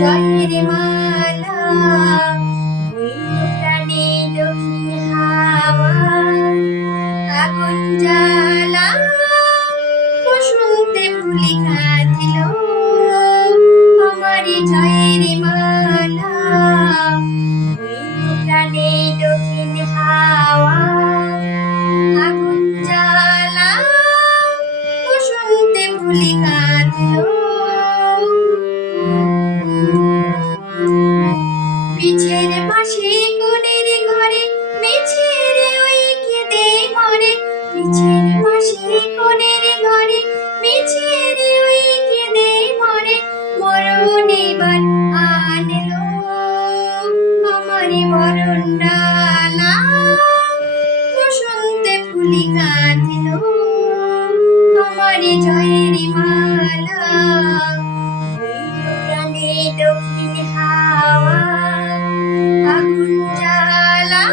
জয়ের মালা বইল প্রাণে দক্ষিণ হাওয়া আগুন জ্বালা বসন্তে ফুলে কাঁদিল আমারি জয়ের মালা বইল প্রাণে দক্ষিণ হাওয়া আগুন জ্বালা বসন্তে ফুলে কাঁদিল পিছের পাশে কোণের ঘরে মিছের ওই কেঁদে মরে পিছের পাশে কোণের ঘরে মিছের ওই কেঁদে মরে মরণ এবার আনলো আমারে বরণ ডালা বসন্তে ফুলে কাঁদিল আমারে জয়ের মালা বইল প্রাণে দক্ষিণ হাওয়া আগুন জ্বালা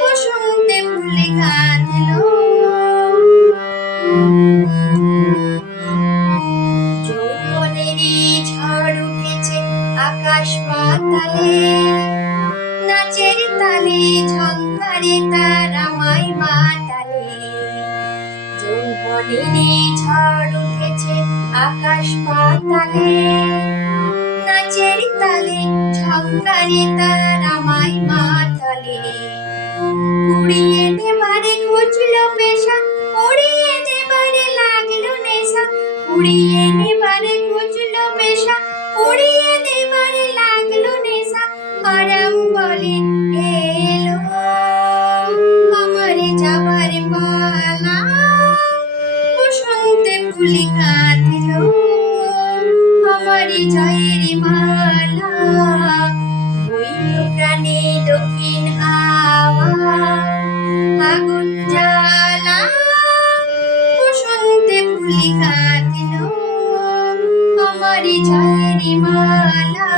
বসন্তে ফুলে কাঁদিল যৌবনেরই ঝড় উঠেছে আকাশ পাতালে নাচের তালে ঝংকারে তার আমায় মাতালে যৌবনেরই ঝড় উঠেছে আকাশ পাতালে নাচের তালে ঝংকারে তার আমায় মাতালে কুড়িয়ে নেবারে খুঁজলো পেশা উড়িয়ে নেবারে লাগলো নেশা কুড়িয়ে নেবারে খুঁজলো পেশা উড়িয়ে নেবারে লাগলো নেশা আরাম বলে এলো আমারে যাবার পালা বসন্তে ফুলে কাঁদিল আমারি জয়ের মালা বইল প্রাণে দক্ষিণ হাওয়া আগুন জ্বালা বসন্তে ফুলে কাঁদিল আমারি জয়ের মালা।